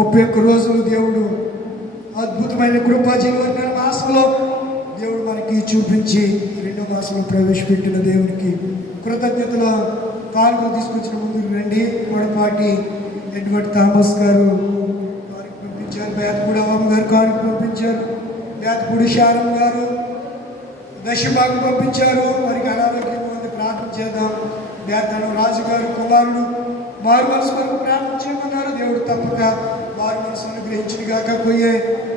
ముప్పై ఒక్క రోజులు దేవుడు అద్భుతమైన కృపా జీవన మాసంలో దేవుడు మనకి చూపించి రెండో మాసంలో ప్రవేశపెట్టిన దేవునికి కృతజ్ఞతల. కానుకలు తీసుకొచ్చిన ముందు రండి. కొడపాటి ఎడ్వర్డ్ థామస్ గారు వారికి పంపించారు. బేతపూడి అవ్వమ్మ గారు కానుక పంపించారు. బేతపూడి శారం గారు దశభాగం పంపించారు. వారికి అనారోగ్యం ఉంది. ప్రార్థన చేద్దాం. బేతను రాజు గారు కుమారుడు మారు మనసు వరకు ప్రార్థన చేయమన్నారు. దేవుడు తప్పక వారి మనసు అనుగ్రహించిన గాక కొయ్యే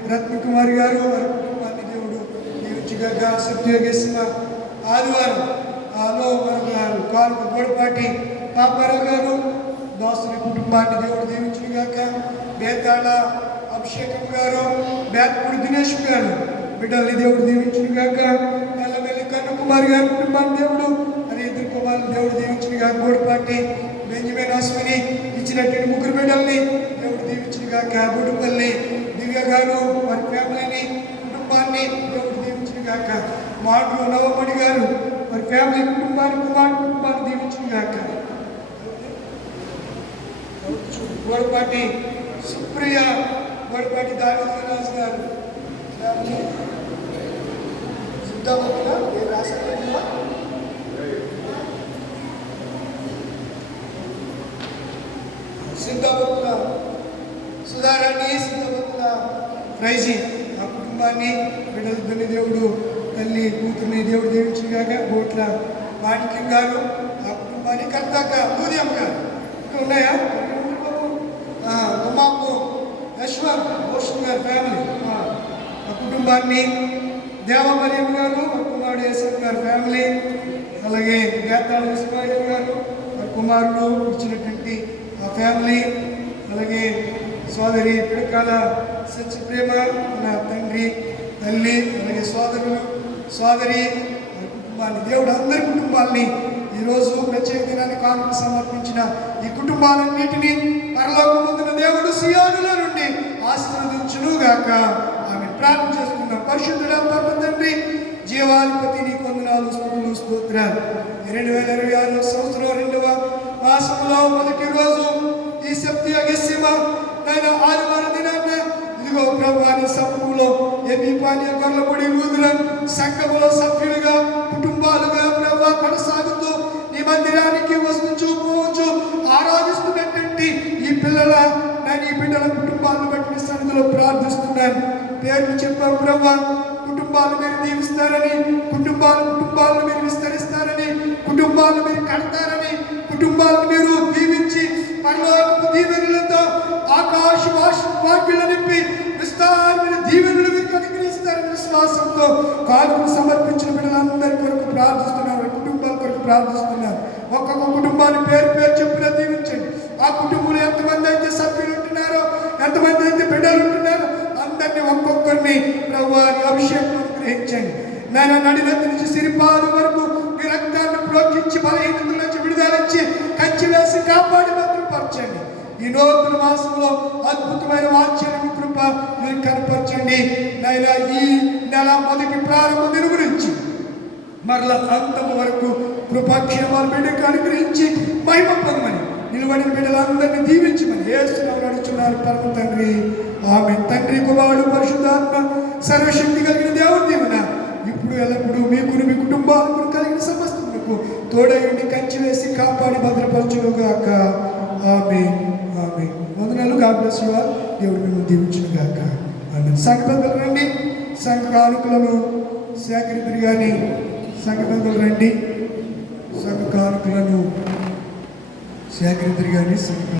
రత్నకుమారి గారు వారి కుటుంబాన్ని దేవుడు దీవించుగాక సత్యోగేశ్వ ఆదివారం ఆలో గారు కాలుక గోడపాటి పాపారావు గారు దాసుని కుటుంబాన్ని దేవుడు దీవించిన గాక బేతాళ అభిషేకం గారు బేతపూడి దినేష్ గారు బిడ్డల్ని దేవుడు దీవించిన గాక నల్లమెల్లి కన్నకుమారి గారి కుటుంబాన్ని దేవుడు మరి ఇద్దరు కుమారులు దేవుడు దీవించిన గాక గోడపాటి బెంజమిన్ అశ్విని ఇచ్చినటువంటి ముగ్గురు బిడ్డల్ని దీవించినగా దీవించిన దివ్య గారు వారి ఫ్యామిలీని కుటుంబాన్ని దేవుడు దీవించిన గాక మాటలు నవమణి గారు వారి ఫ్యామిలీ కుటుంబాన్ని కుమార్ కుటుంబాన్ని దీవించిన గాక గోడపాటి సుప్రియ గోడపాటి దావిరాజు గారు. ఫ్యామిలీ సిద్ధమవుతున్నా మీరు రాశారు సిద్ధమవుతున్న సిద్ధవంతుల ప్రైజీ ఆ కుటుంబాన్ని బిడ్డలతోని దేవుడు తల్లి కూతుర్ని దేవుడు దీవించుగాక బోట్ల వాటికి గారు ఆ కుటుంబాన్ని కర్తాక ఉదయం గారు ఉన్నాయా? తుమ్మాకు ఉమాపు యశ్వంత్ భూషణ్ గారి ఫ్యామిలీ. ఆ, కుటుంబాన్ని దేవమర్యం గారు కుమారుడు యేసన్ గారి ఫ్యామిలీ అలాగే గేతాళ ఇస్మాయిల్ గారు కుమారుడు ఇచ్చినటువంటి ఆ ఫ్యామిలీ అలాగే సోదరి పిడకాల సత్యప్రేమ నా తండ్రి తల్లి అలాగే సోదరులు సోదరి కుటుంబాన్ని దేవుడు అందరి కుటుంబాల్ని ఈరోజు ప్రత్యేక దినాన్ని కానుక సమర్పించిన ఈ కుటుంబాలన్నిటినీ పరలోకముందున దేవుడు సియానుల నుండి ఆశీర్వదించునుగాక. ఆమె ప్రార్థన చేసుకున్న పరిశుద్ధుడ పరమ తండ్రి జీవాధిపతి నీ కొందనాలు స్థుతులు స్తోత్రాలు. రెండు వేల ఇరవై ఆరు సంవత్సరం రెండవ మాసంలో మొదటి రోజు ఈ శక్తి అగస్యమ నేను ఆదివారం దినాన్న ఇదిగో ప్రభువాని సమూహంలో కానీ పానీయ గొర్రెలపొడి సంఘములో సభ్యులుగా కుటుంబాలుగా ప్రభావ కొనసాగుతూ నీ మందిరానికి వస్తూ పోవచ్చు ఆరాధిస్తున్నటువంటి ఈ పిల్లల నేను ఈ బిడ్డల కుటుంబాలను బట్టి సన్నిధిలో ప్రార్థిస్తున్నాను. పేర్లు చెప్పాం ప్రభా కుటుంబాలు మీరు దీవిస్తారని కుటుంబాలు కుటుంబాలను మీరు విస్తరిస్తారని కుటుంబాలు మీరు కడతారని కుటుంబాలను మీరు దీవించి పరలోకపు దీవెనలతో ఆకాశ భాష వాక్యులు నింపి విశ్వాసంతో కాలుకు సమర్పించిన బిడ్డలందరి కొరకు ప్రార్థిస్తున్నారు కుటుంబాల కొరకు ప్రార్థిస్తున్నారు. ఒక్కొక్క కుటుంబాన్ని పేరు పేరు చెప్పిన దీవించండి. ఆ కుటుంబంలో ఎంతమంది అయితే సభ్యులు ఉంటున్నారో ఎంతమంది అయితే బిడ్డలు ఉంటున్నారో అందరినీ ఒక్కొక్కరిని ప్రభువారి అభిషేకం గ్రహించండి నేను నడినది నుంచి సిరిపాదు వరకు మీ రక్తాన్ని ప్రోక్షించి బలహీనతల నుంచి విడుదలించి కంచి వేసి కాపాడు. ఈ నూతన మాసంలో అద్భుతమైన వాక్యాన్ని కృప మీరు కనపరచండి. నైనా ఈ నెల మొదటి ప్రారంభ దిన గురించి మరల అంతం వరకు కృపాక్షేమాలు బిడ్డకు అనుగ్రహించి మహిమ పొందమని నిలబడిన బిడ్డలందరినీ దీవించమని ఏసులో నడుచున్నారు పరమ తండ్రి ఆమె తండ్రి కుమారుడు పరిశుద్ధాత్మ సర్వశక్తి కలిగిన దేవుడు దీవన ఇప్పుడు ఎల్లప్పుడూ మీకును మీ కుటుంబాలకు కలిగిన సమస్తములకు తోడయుండి కంచి వేసి కాపాడి భద్రపరచునుగాక. ఆమె ఆమె వందనాలు. గాడ్ బ్లెస్ యు ఆల్ దేవుడు మిమ్మల్ని దీవించిన గాక. ఆమె సంఘ రండి. సంఘ కానుకలను సేకరిద్దరు కానీ సంఘ రండి. సంఘ కానుకలను సేకరిద్దరు కానీ సంఘ